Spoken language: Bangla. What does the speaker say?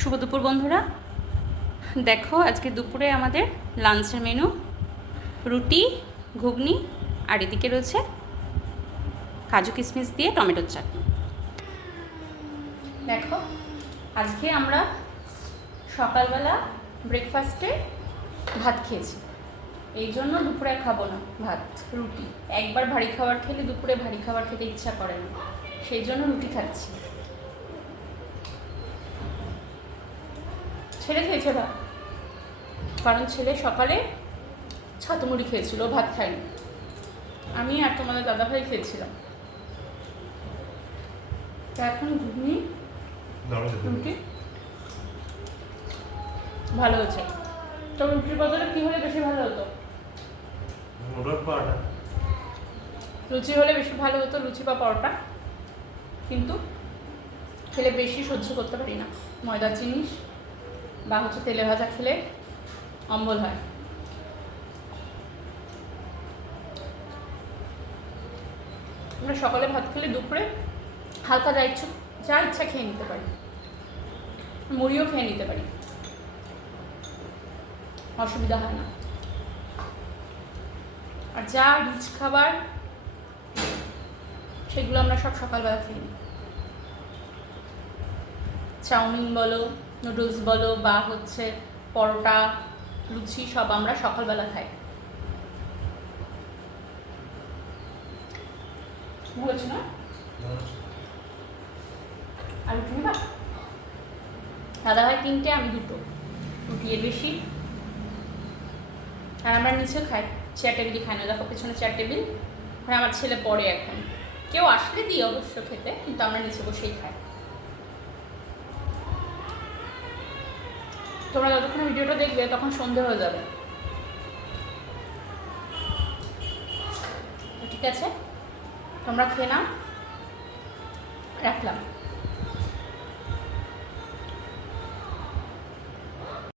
শুভ দুপুর বন্ধুরা। দেখো আজকে দুপুরে আমাদের লাঞ্চের মেনু রুটি, ঘুগনি আর এদিকে রয়েছে কাজু কিশমিশ দিয়ে টমেটোর চাটনি। দেখো আজকে আমরা সকালবেলা ব্রেকফাস্টে ভাত খেয়েছি, এই জন্য দুপুরে খাবো না ভাত, রুটি। একবার ভারী খাবার খেলে দুপুরে ভারী খাবার খেতে ইচ্ছা করে না, সেই জন্য রুটি খাচ্ছি। ছেলে খেয়েছে ভাত, কারণ ছেলে সকালে ছাতু মুড়ি খেয়েছিল, ভাত খাইনি। আমি আর তোমাদের দাদাভাই খেয়েছিলাম। তো এখন ঘুগনি রুটি ভালো হয়েছে। তো রুটির বদলে কী হলে বেশি ভালো হতো? লুচি হলে বেশি ভালো হতো, লুচি বা পরোটা। কিন্তু খেলে বেশি সহ্য করতে পারি না ময়দার জিনিস বা তেলে ভাজা, খেলে অম্বল হয়। আমরা সকালে ভাত খেলে দুপুরে হালকা যা ইচ্ছা খেয়ে নিতে পারি, মুড়িও খেয়ে নিতে পারি, অসুবিধা হয় না। আর যা রিচ খাবার সেগুলো আমরা সব সকালবেলা খেয়ে নিই। চাউমিন বলো, নুডলস বলো বা পরোটা, লুচি, সব আমরা সকালবেলা খাই। বলছি না আর রুটি নিবা? দাদা ভাই 3টে, আমি 2টো। রুটি এর বেশি। আর আমরা নিচে খাই, চেয়ার টেবিলই খাই না। দেখো পেছনে চেয়ার টেবিল, আর আমার ছেলে পড়ে। এখন কেউ আসলে দিই অবশ্য খেতে, কিন্তু আমরা নিচে বসেই খাই। তোমরা যতক্ষণ ভিডিওটা দেখবে তখন সন্ধে হয়ে যাবে। ঠিক আছে, তোমরা খেয়ে নাও, রাখলাম।